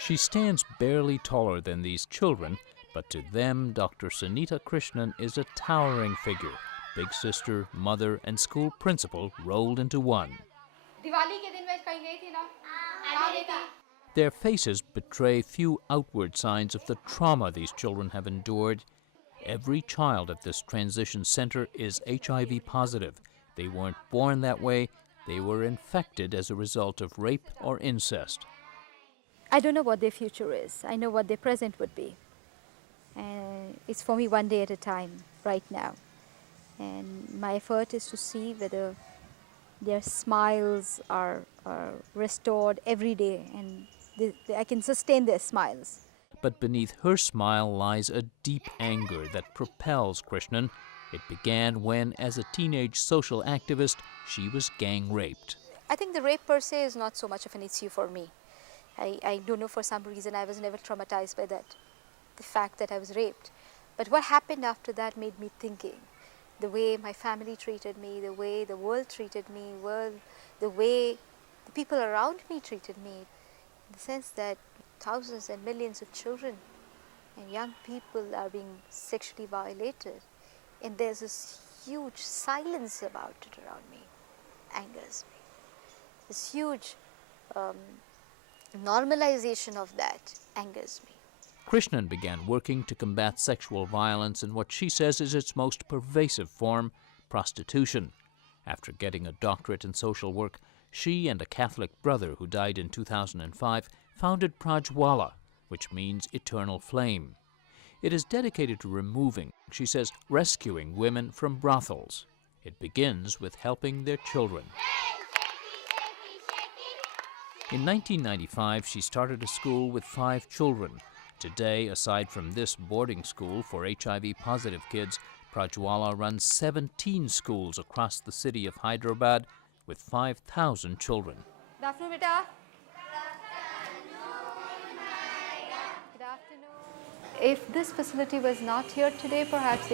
She stands barely taller than these children, but to them, Dr. Sunita Krishnan is a towering figure, big sister, mother, and school principal rolled into one. Their faces betray few outward signs of the trauma these children have endured. Every child at this transition center is HIV positive. They weren't born that way. They were infected as a result of rape or incest. I don't know what their future is. I know what their present would be. And it's for me one day at a time, right now. And my effort is to see whether their smiles are restored every day and I can sustain their smiles. But beneath her smile lies a deep anger that propels Krishnan. It began when, as a teenage social activist, she was gang raped. I think the rape per se is not so much of an issue for me. I don't know, for some reason I was never traumatized by that, the fact that I was raped. But what happened after that made me thinking. The way my family treated me, the way the world treated me, the way the people around me treated me, in the sense that thousands and millions of children and young people are being sexually violated, and there's this huge silence about it around me, angers me. This huge normalization of that angers me. Krishnan began working to combat sexual violence in what she says is its most pervasive form, prostitution. After getting a doctorate in social work, she and a Catholic brother who died in 2005 founded Prajwala, which means eternal flame. It is dedicated to removing, she says, rescuing women from brothels. It begins with helping their children. In 1995, she started a school with 5 children. Today, aside from this boarding school for HIV-positive kids, Prajwala runs 17 schools across the city of Hyderabad with 5,000 children. Good afternoon, beta. Good afternoon. If this facility was not here today, perhaps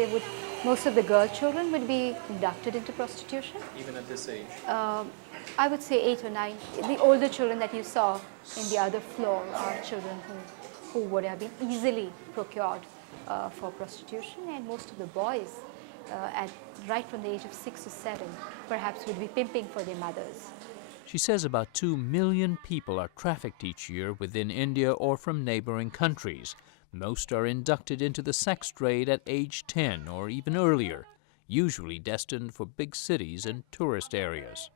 most of the girl children would be inducted into prostitution. Even at this age? I would say 8 or 9. The older children that you saw in the other floor are children who would have been easily procured for prostitution, and most of the boys right from the age of 6 or 7 perhaps would be pimping for their mothers. She says about 2 million people are trafficked each year within India or from neighboring countries. Most are inducted into the sex trade at age 10 or even earlier, usually destined for big cities and tourist areas.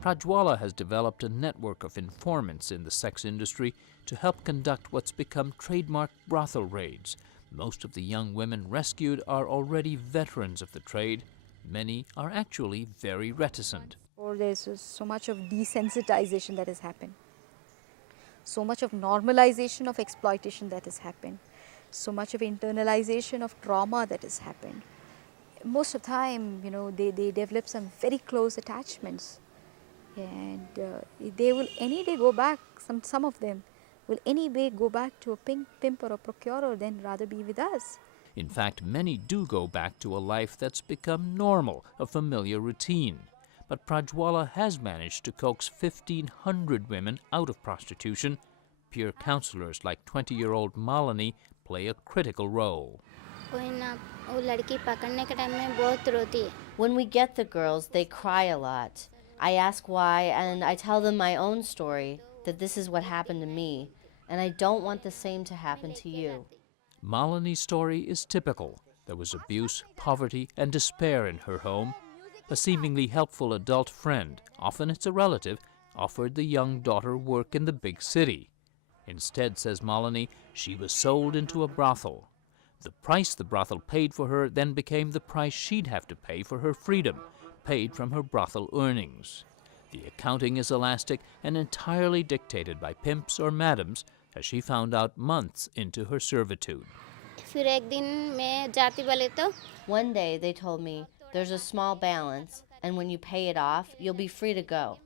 Prajwala has developed a network of informants in the sex industry to help conduct what's become trademark brothel raids. Most of the young women rescued are already veterans of the trade. Many are actually very reticent. There's so much of desensitization that has happened. So much of normalization of exploitation that has happened. So much of internalization of trauma that has happened. Most of the time, they develop some very close attachments. And they will any day go back, some of them will any day go back to a pimp or a procurer than rather be with us. In fact, many do go back to a life that's become normal, a familiar routine. But Prajwala has managed to coax 1,500 women out of prostitution. Peer counselors like 20-year-old Malini play a critical role. When we get the girls, they cry a lot. I ask why, and I tell them my own story, that this is what happened to me, and I don't want the same to happen to you. Malini's story is typical. There was abuse, poverty, and despair in her home. A seemingly helpful adult friend, often it's a relative, offered the young daughter work in the big city. Instead, says Malini, she was sold into a brothel. The price the brothel paid for her then became the price she'd have to pay for her freedom, paid from her brothel earnings. The accounting is elastic and entirely dictated by pimps or madams, as she found out months into her servitude. One day they told me, there's a small balance, and when you pay it off, you'll be free to go.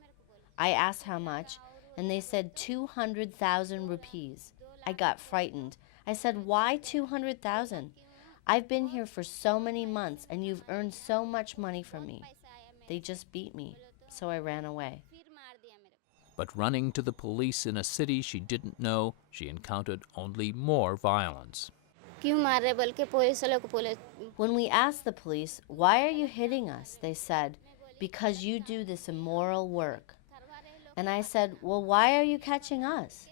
I asked how much, and they said 200,000 rupees. I got frightened. I said, why 200,000? I've been here for so many months, and you've earned so much money from me. They just beat me, so I ran away. But running to the police in a city she didn't know, she encountered only more violence. When we asked the police, "Why are you hitting us?" they said, "Because you do this immoral work." And I said, "Well, why are you catching us?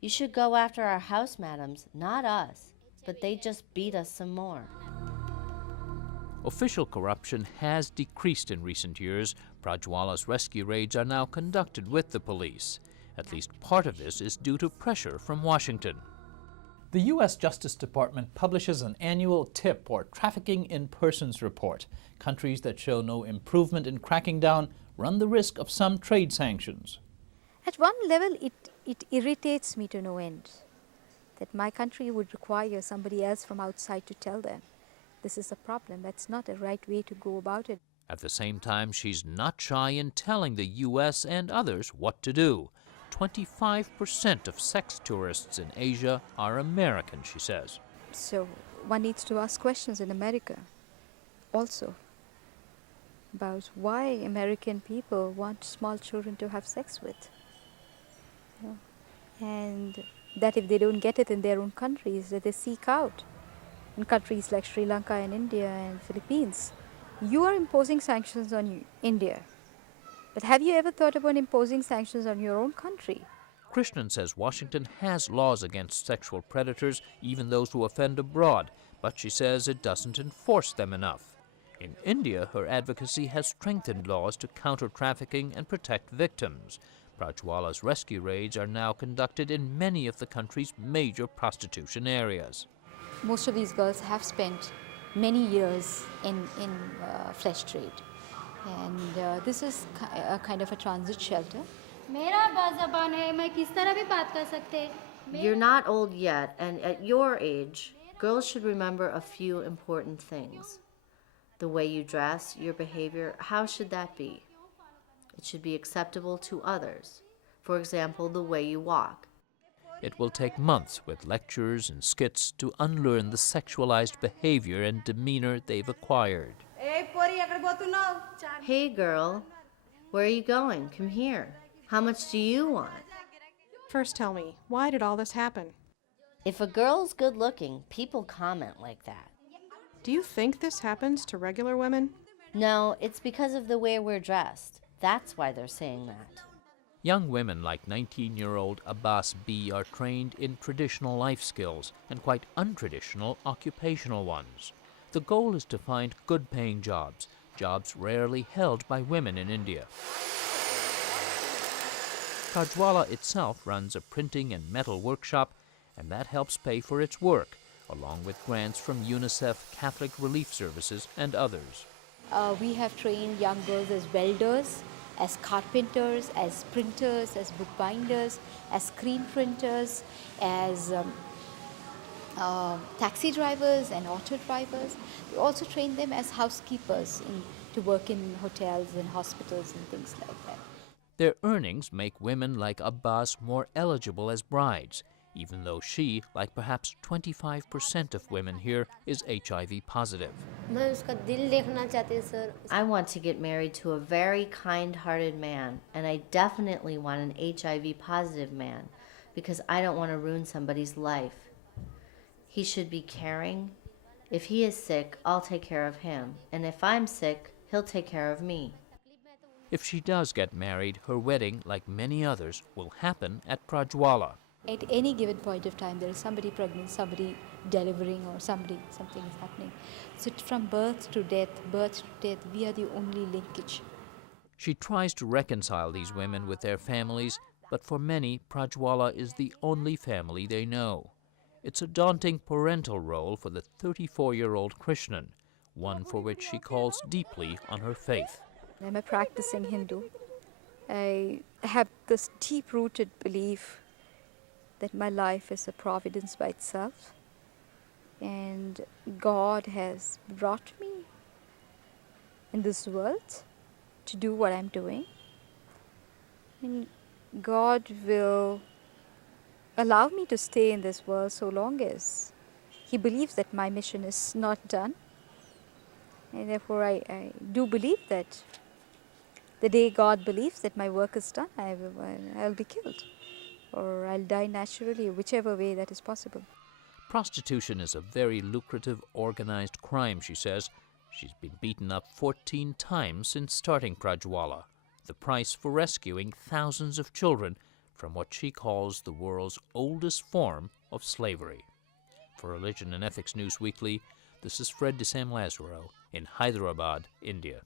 You should go after our house madams, not us." But they just beat us some more. Official corruption has decreased in recent years. Prajwala's rescue raids are now conducted with the police. At least part of this is due to pressure from Washington. The U.S. Justice Department publishes an annual TIP, or Trafficking in Persons report. Countries that show no improvement in cracking down run the risk of some trade sanctions. At one level, it irritates me to no end that my country would require somebody else from outside to tell them this is a problem. That's not a right way to go about it. At the same time, she's not shy in telling the U.S. and others what to do. 25% of sex tourists in Asia are American, she says. So one needs to ask questions in America also about why American people want small children to have sex with. You know, and that if they don't get it in their own countries, that they seek out in countries like Sri Lanka and India and Philippines. You are imposing sanctions on India. But have you ever thought about imposing sanctions on your own country? Krishnan says Washington has laws against sexual predators, even those who offend abroad, but she says it doesn't enforce them enough. In India, her advocacy has strengthened laws to counter trafficking and protect victims. Prajwala's rescue raids are now conducted in many of the country's major prostitution areas. Most of these girls have spent many years in flesh trade. And this is a kind of a transit shelter. You're not old yet, and at your age, girls should remember a few important things. The way you dress, your behavior, how should that be? It should be acceptable to others. For example, the way you walk. It will take months with lectures and skits to unlearn the sexualized behavior and demeanor they've acquired. Hey girl, where are you going? Come here. How much do you want? First tell me, why did all this happen? If a girl's good looking, people comment like that. Do you think this happens to regular women? No, it's because of the way we're dressed. That's why they're saying that. Young women like 19-year-old Abbas B. are trained in traditional life skills and quite untraditional occupational ones. The goal is to find good-paying jobs, jobs rarely held by women in India. Prajwala itself runs a printing and metal workshop, and that helps pay for its work, along with grants from UNICEF, Catholic Relief Services, and others. We have trained young girls as welders, as carpenters, as printers, as bookbinders, as screen printers, as taxi drivers and auto drivers. We also train them as housekeepers to work in hotels and hospitals and things like that. Their earnings make women like Abbas more eligible as brides, even though she, like perhaps 25% of women here, is HIV positive. I want to get married to a very kind-hearted man, and I definitely want an HIV positive man, because I don't want to ruin somebody's life. He should be caring. If he is sick, I'll take care of him, and if I'm sick, he'll take care of me. If she does get married, her wedding, like many others, will happen at Prajwala. At any given point of time, there is somebody pregnant, somebody delivering, or something is happening. So from birth to death, we are the only linkage. She tries to reconcile these women with their families, but for many, Prajwala is the only family they know. It's a daunting parental role for the 34-year-old Krishnan, one for which she calls deeply on her faith. I'm a practicing Hindu. I have this deep-rooted belief that my life is a providence by itself, and God has brought me in this world to do what I'm doing, and God will allow me to stay in this world so long as He believes that my mission is not done. And therefore I do believe that The day God believes that my work is done, I'll be killed, or I'll die naturally, whichever way that is possible. Prostitution is a very lucrative, organized crime, she says. She's been beaten up 14 times since starting Prajwala, the price for rescuing thousands of children from what she calls the world's oldest form of slavery. For Religion and Ethics News Weekly, this is Fred de Sam Lazaro in Hyderabad, India.